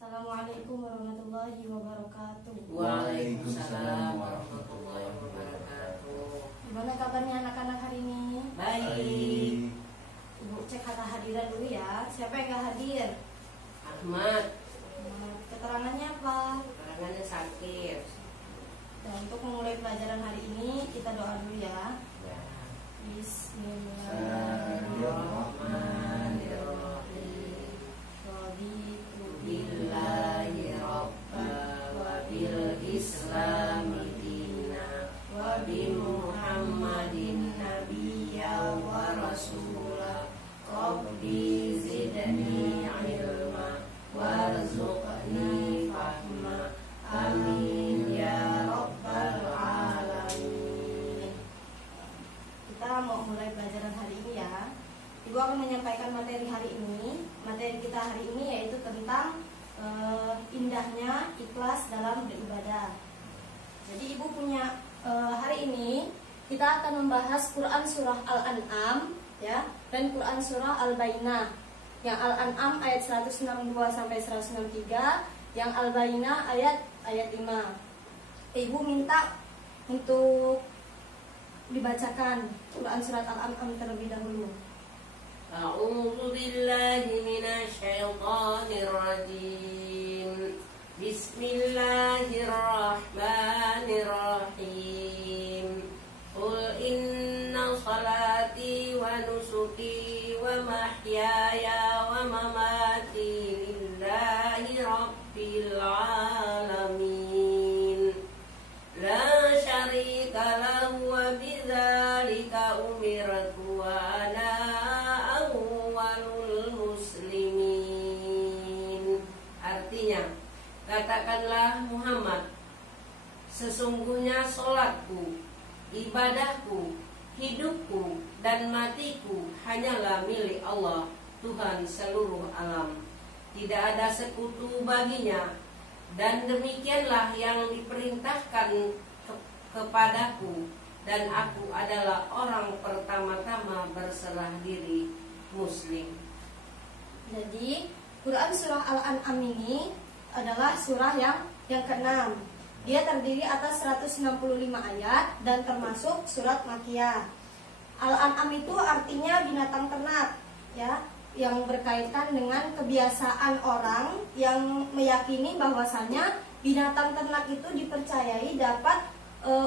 Assalamualaikum warahmatullahi wabarakatuh. Waalaikumsalam warahmatullahi wabarakatuh. Gimana kabarnya anak-anak hari ini? Baik. Ibu cek kata hadiran dulu ya. Siapa yang gak hadir? Ahmad. Keterangannya apa? Keterangannya sakit. Dan untuk memulai pelajaran hari ini kita doa dulu ya. Ya. Bismillahirrahmanirrahim. Raditu Billahi robba wa bil islami dina wa bi muhammadin nabiyya wa rasulah rabbi zidni ilma warzuqni fahma amin ya rabbal alamin. Kita mau mulai pelajaran hari ini ya. Ibu akan menyampaikan materi hari ini. Materi kita hari ini yaitu tentang indahnya ikhlas dalam beribadah. Jadi ibu punya hari ini kita akan membahas Quran surah Al-An'am ya, dan Quran surah Al-Bayyinah. Yang Al-An'am ayat 162 sampai 163, yang Al-Bayyinah ayat 5. Ibu minta untuk dibacakan Quran surat Al-An'am terlebih dahulu. A'udzu billahi minasy syaithanir rajim. Bismillahirrahmanirrahim. Qul inna salati wa nusuki wa mahyaya wa mamati lillahi rabbil alamin. La syarika lahu wa bidzalika umirtu wa ana awwalul muslimin. Artinya, katakanlah Muhammad, sesungguhnya solatku, ibadahku, hidupku, dan matiku hanyalah milik Allah, Tuhan seluruh alam. Tidak ada sekutu baginya, dan demikianlah yang diperintahkan kepadaku, dan aku adalah orang pertama-tama berserah diri muslim. Jadi Quran surah Al-An'am ini adalah surah yang ke-6. Dia terdiri atas 165 ayat dan termasuk surat Makkiyah. Al-An'am itu artinya binatang ternak ya, yang berkaitan dengan kebiasaan orang yang meyakini bahwasannya binatang ternak itu dipercayai dapat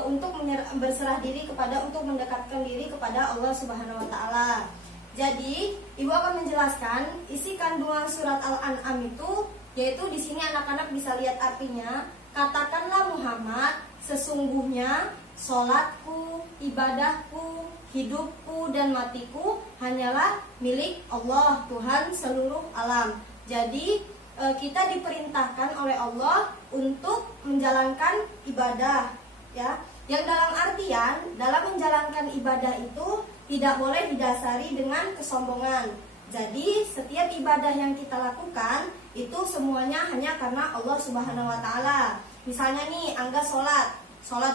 untuk berserah diri untuk mendekatkan diri kepada Allah Subhanahu wa taala. Jadi, ibu akan menjelaskan isi kandungan surat Al-An'am itu, yaitu di sini anak-anak bisa lihat artinya. Katakanlah Muhammad, sesungguhnya solatku, ibadahku, hidupku, dan matiku hanyalah milik Allah, Tuhan seluruh alam. Jadi kita diperintahkan oleh Allah untuk menjalankan ibadah, ya. Yang dalam artian dalam menjalankan ibadah itu tidak boleh didasari dengan kesombongan. Jadi setiap ibadah yang kita lakukan itu semuanya hanya karena Allah Subhanahu wa taala. Misalnya nih, Angga sholat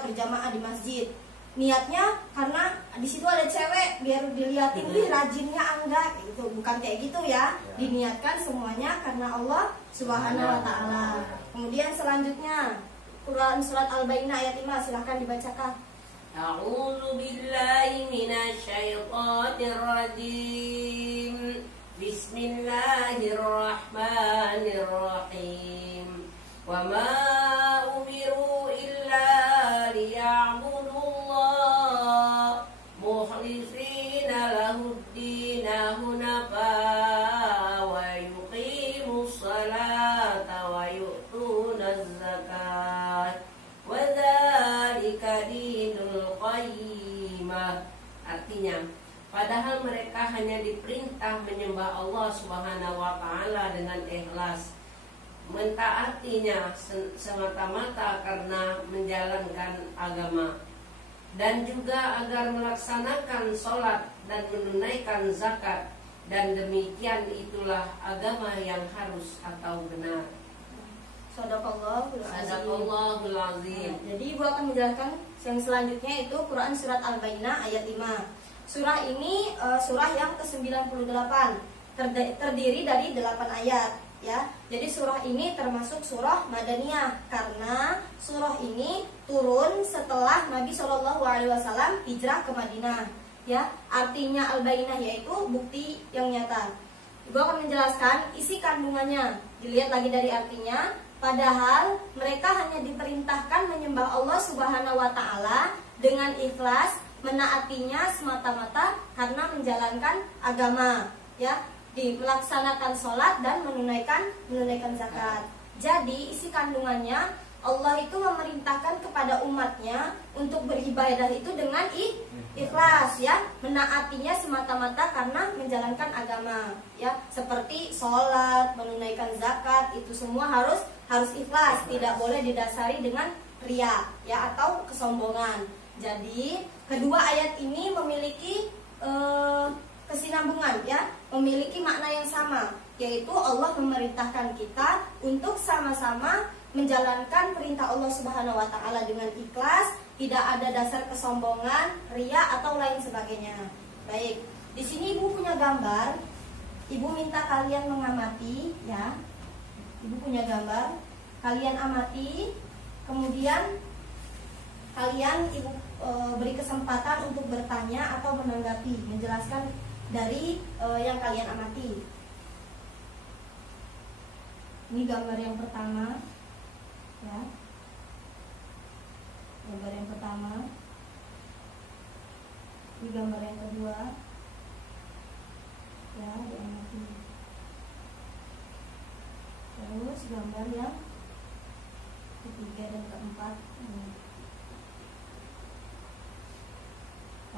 berjamaah di masjid. Niatnya karena di situ ada cewek biar dilihatin, wih rajinnya Angga gitu. Bukan kayak gitu ya. Diniatkan semuanya karena Allah Subhanahu wa taala. Kemudian selanjutnya Quran surat Al-Bayyinah ayat 5, silahkan dibacakan. A'udzu billahi minasy syaithanir rajim. Bismillahirrahmanirrahim. Wa ma umiru illa liya'budullaha mukhlishina lahud-din hunafa wa yuqimus salata wa yu'tunaz zakat wa dzalika dinul qayyimah. Artinya, padahal mereka hanya diperintah menyembah Allah Subhanahu wa taala dengan ikhlas, mentaatinya semata-mata karena menjalankan agama, dan juga agar melaksanakan sholat dan menunaikan zakat, dan demikian itulah agama yang harus atau benar. Shadaqallahul azim. Jadi ibu akan menjelaskan yang selanjutnya itu Quran surat Al-Bayyinah ayat 5. Surah ini surah yang ke-98, terdiri dari 8 ayat. ya. Jadi surah ini termasuk surah Madaniyah karena surah ini turun setelah Nabi Shallallahu Alaihi Wasallam hijrah ke Madinah, ya. Artinya al-bayyinah yaitu bukti yang nyata. Ibu akan menjelaskan isi kandungannya. Dilihat lagi dari artinya. Padahal mereka hanya diperintahkan menyembah Allah Subhanahu Wa Taala dengan ikhlas, menaatinya semata-mata karena menjalankan agama, ya. Melaksanakan sholat dan menunaikan zakat. Jadi isi kandungannya Allah itu memerintahkan kepada umatnya untuk beribadah itu dengan ikhlas, ya, menaatinya semata-mata karena menjalankan agama, ya, seperti sholat, menunaikan zakat itu semua harus ikhlas, tidak boleh didasari dengan riya, ya, atau kesombongan. Jadi kedua ayat ini memiliki kesinambungan, ya, memiliki makna yang sama, yaitu Allah memerintahkan kita untuk sama-sama menjalankan perintah Allah Subhanahu Wa Taala dengan ikhlas, tidak ada dasar kesombongan, riya atau lain sebagainya. Baik, di sini ibu punya gambar, ibu minta kalian mengamati, ya. Ibu punya gambar, kalian amati, kemudian kalian ibu beri kesempatan untuk bertanya atau menanggapi, menjelaskan dari yang kalian amati. Ini gambar yang pertama, ya. Gambar yang pertama. Ini gambar yang kedua, ya, diamati. Terus gambar yang ketiga dan keempat.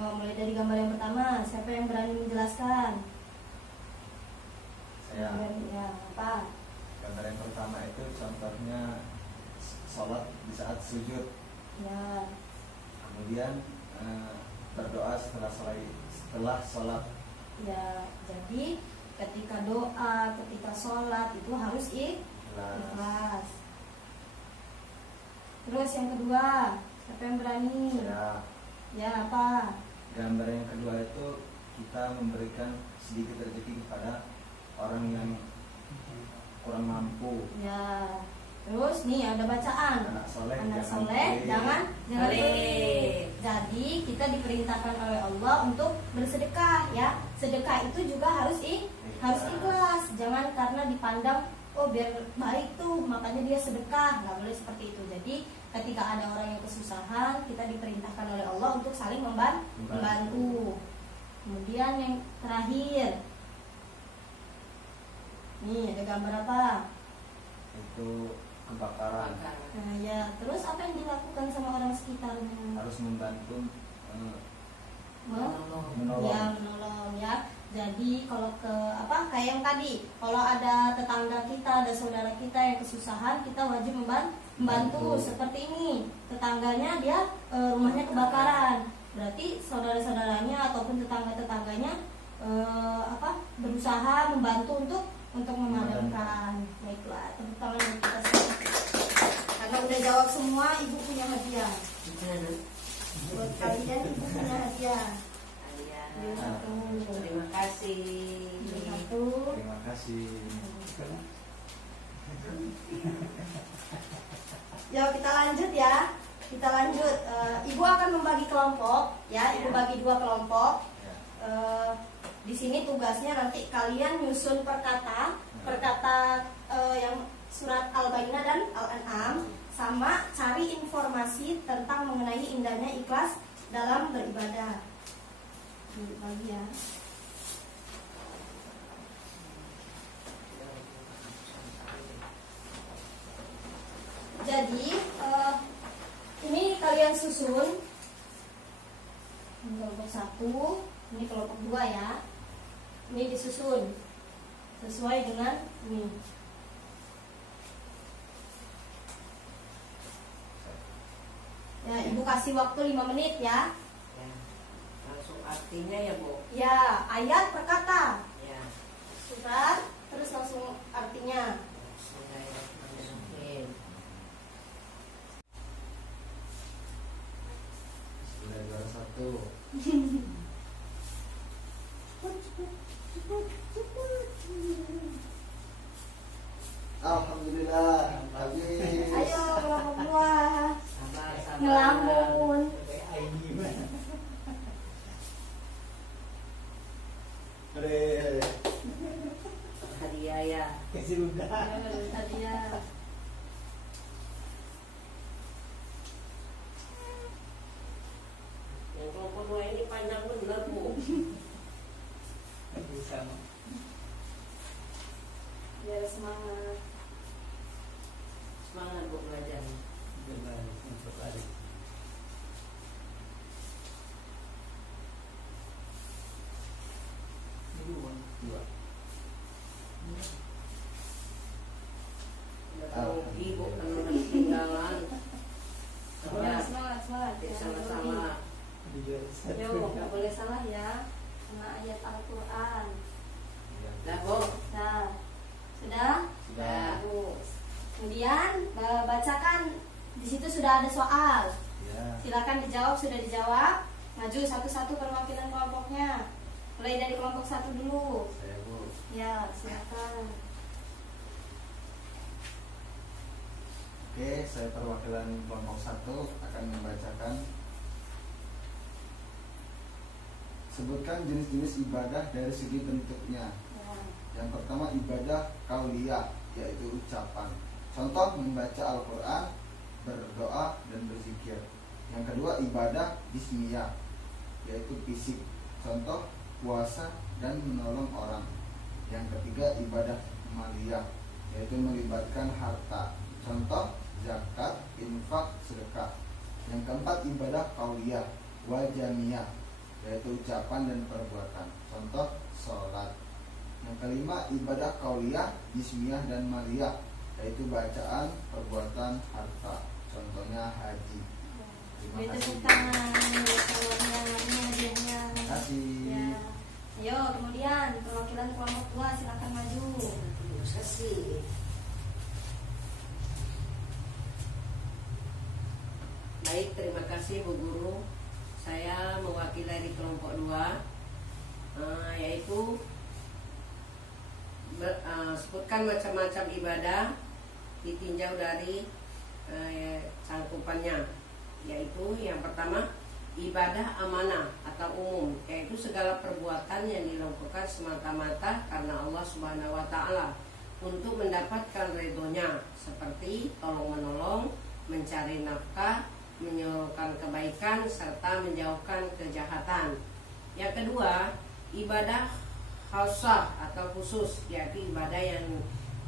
Mulai dari gambar yang pertama, siapa yang berani menjelaskan? Saya. Ya, apa? Gambar yang pertama itu contohnya sholat di saat sujud. Ya. Kemudian berdoa setelah sholat. Ya, jadi ketika doa, ketika sholat itu harus ikhlas. Terus yang kedua, siapa yang berani? Saya. Ya, apa? Gambar yang kedua itu kita memberikan sedikit rezeki kepada orang yang kurang mampu. Ya. Terus nih ada bacaan. Anak soleh jangan pelit. Jadi kita diperintahkan oleh Allah untuk bersedekah, ya. Sedekah itu juga harus ikhlas. Jangan karena dipandang biar baik tuh makanya dia sedekah, nggak boleh seperti itu. Jadi ketika ada orang yang kesusahan, kita diperintahkan oleh Allah untuk saling membantu. Kemudian yang terakhir, nih ada gambar apa? Itu kebakaran. Nah, ya, terus apa yang dilakukan sama orang sekitarnya? Harus membantu menolong, ya. Jadi kalau kayak yang tadi, kalau ada tetangga kita, ada saudara kita yang kesusahan, kita wajib membantu. Seperti ini, tetangganya dia rumahnya kebakaran, berarti saudara-saudaranya ataupun tetangga-tetangganya berusaha membantu untuk memadamkan. Baiklah, tepuk tangan untuk kita semua. Karena udah jawab semua, ibu punya hadiah. Buat kalian ibu punya hadiah. Terima kasih. Terima kasih. Ya, kita lanjut ya. Ibu akan membagi kelompok, ya. Ibu bagi 2 kelompok. Di sini tugasnya nanti kalian nyusun perkata yang surat Al-Bayyinah dan Al-An'am, sama cari informasi tentang mengenai indahnya ikhlas dalam beribadah. Bagi ya. Jadi ini kalian susun. Ini kelompok 1, ini kelompok 2 ya. Ini disusun sesuai dengan ini. Ya, ibu kasih waktu 5 menit ya. Langsung artinya ya, Bu. Ya, ayat per kata. Ya. Surat, terus langsung artinya. Bismillahirrahmanirrahim. Sudah juara 1. dua ini panjang bener Bu. Sama. Biar semangat. Semangat Bu belajar. Benar untuk hari. Dua. Rugi Bu kan udah ketinggalan. Semangat, semangat, semangat. Ya, Jangan sama-sama. berhenti. Yo, nggak boleh salah ya. Sama ayat Al-Quran. Dah Bu. Nah, sudah? Sudah. Bagus. Kemudian bacakan, di situ sudah ada soal. Ya. Silakan dijawab, sudah dijawab. Maju satu-satu perwakilan kelompoknya. Mulai dari kelompok satu dulu. Saya Bu. Ya, silakan. Oke, saya perwakilan kelompok 1 akan membacakan. Sebutkan jenis-jenis ibadah dari segi bentuknya. Ya. Yang pertama ibadah qauliyah, yaitu ucapan. Contoh membaca Al-Quran, berdoa, dan berzikir. Yang kedua ibadah bismiyah, yaitu fisik. Contoh puasa dan menolong orang. Yang ketiga ibadah maliyah, yaitu melibatkan harta. Contoh zakat, infak, sedekah. Yang keempat ibadah qauliyah wa jamiyah, yaitu ucapan dan perbuatan. Contoh sholat. Yang kelima ibadah qauliyah, bismiyah dan maliyah, yaitu bacaan, perbuatan, harta. Contohnya haji. Terima Beri kasih. tepuk tangan buat calonnya, ini hadiahnya. Terima kasih. Ya. Ayo, kemudian perwakilan kelompok 2 silakan maju. Terima kasih. Baik, terima kasih Bu Guru. Saya mewakili dari kelompok 2, yaitu sebutkan macam-macam ibadah ditinjau dari cangkupannya, yaitu yang pertama ibadah amanah atau umum, yaitu segala perbuatan yang dilakukan semata-mata karena Allah Subhanahu wa Ta'ala untuk mendapatkan ridhonya, seperti tolong-menolong, mencari nafkah, menyuruhkan kebaikan, serta menjauhkan kejahatan. Yang kedua, ibadah khassah atau khusus, yaitu ibadah yang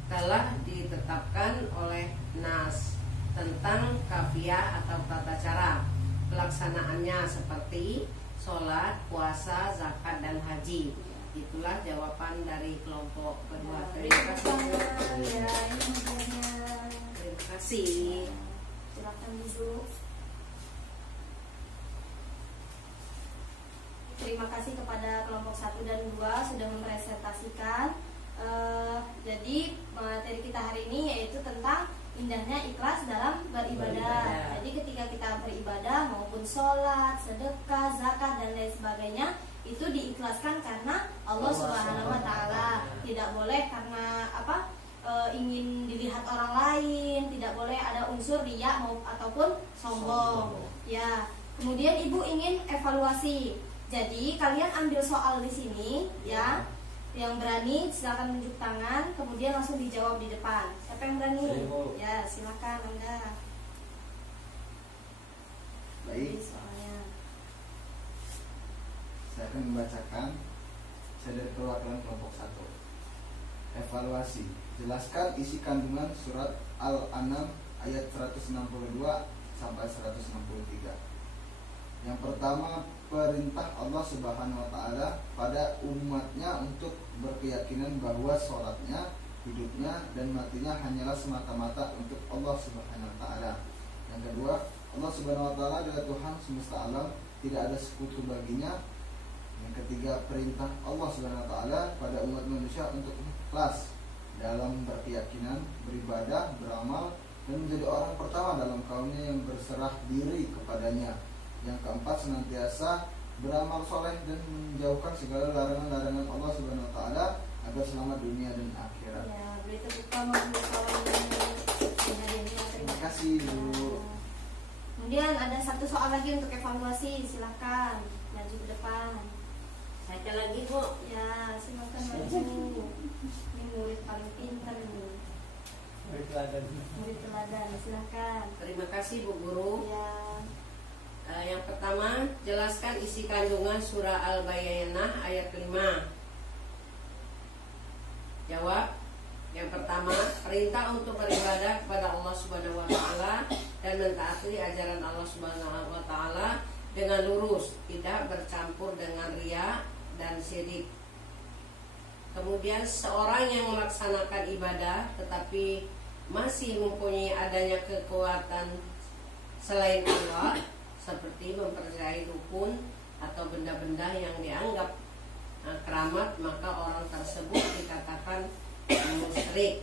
telah ditetapkan oleh nas tentang kafiyah atau tata cara pelaksanaannya, seperti sholat, puasa, zakat, dan haji. Itulah jawaban dari kelompok kedua. Terima kasih. Ya, ini hadiahnya. Terima kasih. Silakan duduk. Terima kasih kepada kelompok 1 dan 2 sudah mempresentasikan. Jadi materi kita hari ini yaitu tentang indahnya ikhlas dalam beribadah. Jadi ketika kita beribadah maupun sholat, sedekah, zakat dan lain sebagainya itu diikhlaskan karena Allah Subhanahu wa Ta'ala. Tidak boleh karena ingin dilihat orang lain, tidak boleh ada unsur riya ataupun sombong. Ya. Kemudian Ibu ingin evaluasi. Jadi kalian ambil soal di sini ya. Yang berani silakan tunjuk tangan, kemudian langsung dijawab di depan. Siapa yang berani? Ya, silakan Anda. Baik, Soalnya. saya akan membacakan. Saya dari perwakilan kelompok 1. Evaluasi. Jelaskan isi kandungan surat Al-An'am ayat 162 sampai 163. Yang pertama, perintah Allah Subhanahu wa Ta'ala pada umatnya untuk berkeyakinan bahwa sholatnya, hidupnya, dan matinya hanyalah semata-mata untuk Allah Subhanahu wa Ta'ala. Yang kedua, Allah Subhanahu wa Ta'ala adalah Tuhan semesta alam, tidak ada sekutu baginya. Yang ketiga, perintah Allah Subhanahu wa Ta'ala pada umat manusia untuk ikhlas dalam berkeyakinan, beribadah, beramal, dan menjadi orang pertama dalam kaumnya yang berserah diri kepadanya. Yang keempat, senantiasa beramal soleh dan menjauhkan segala larangan-larangan Allah Subhanahu wa Ta'ala agar selamat dunia dan akhirat. Ya, beri tepuk tangan untuk soal ini. Terima kasih Bu. Kemudian ada satu soal lagi untuk evaluasi, silakan maju ke depan. Baca lagi Bu. Ya, silakan maju. Ini murid paling pintar nih. Murid teladan. Murid teladan, silakan. Terima kasih Bu Guru. Ya. Yang pertama, jelaskan isi kandungan surah Al-Bayyinah ayat 5. Jawab. Yang pertama, perintah untuk beribadah kepada Allah Subhanahu wa taala dan mentaati ajaran Allah Subhanahu wa taala dengan lurus, tidak bercampur dengan riya dan syirik. Kemudian seorang yang melaksanakan ibadah tetapi masih mempunyai adanya kekuatan selain Allah, seperti mempercayai dukun atau benda-benda yang dianggap keramat, maka orang tersebut dikatakan musyrik.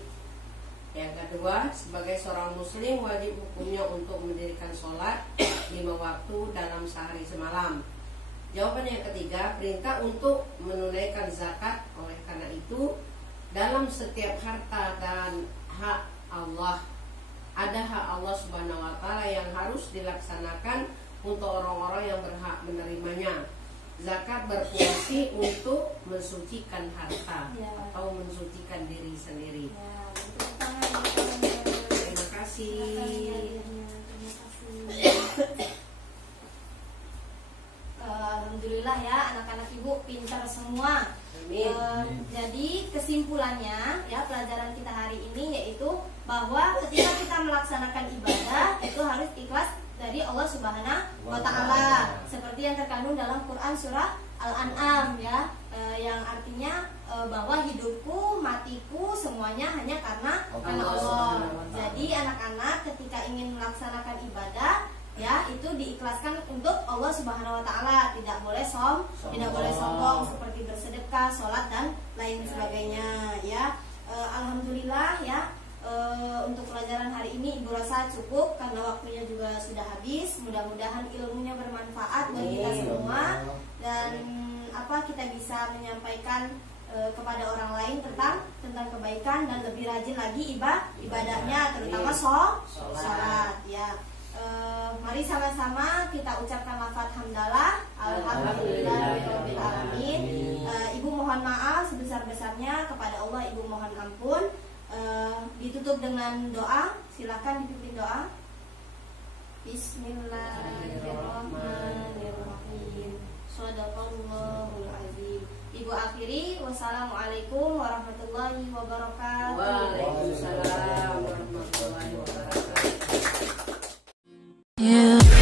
Yang kedua, sebagai seorang muslim wajib hukumnya untuk mendirikan sholat 5 waktu dalam sehari semalam. Jawaban yang ketiga, perintah untuk menunaikan zakat. Oleh karena itu, dalam setiap harta dan hak Allah, ada hak Allah Subhanahu wa taala yang harus dilaksanakan untuk orang-orang yang berhak menerimanya. Zakat berfungsi untuk mensucikan harta atau mensucikan diri sendiri. Terima kasih. Alhamdulillah ya, anak-anak ibu pintar semua. Jadi kesimpulannya ya, pelajaran kita hari ini yaitu bahwa ketika kita melaksanakan ibadah itu harus ikhlas dari Allah Subhanahu wa taala, seperti yang terkandung dalam Quran surah Al-An'am ya, yang artinya bahwa hidupku, matiku semuanya hanya karena Allah. Jadi anak-anak ketika ingin melaksanakan ibadah ya, itu diikhlaskan untuk Allah Subhanahu wa taala, tidak boleh tidak boleh sombong seperti bersedekah, sholat dan lain sebagainya ya. Alhamdulillah ya, untuk pelajaran hari ini Ibu rasa cukup karena waktunya juga sudah habis. Mudah-mudahan ilmunya bermanfaat bagi kita semua dan kita bisa menyampaikan kepada orang lain tentang kebaikan dan lebih rajin lagi ibadahnya, terutama sholat ya. Mari sama-sama kita ucapkan lafaz hamdalah, alhamdulillahirabbil alamin. Ibu mohon maaf sebesar-besarnya kepada Allah, Ibu mohon ampun. Ditutup dengan doa, silakan dipimpin doa. Bismillahirrahmanirrahim. Shadaqallahul azim. Ibu akhiri, wassalamualaikum warahmatullahi wabarakatuh. Waalaikumsalam warahmatullahi wabarakatuh. Yeah.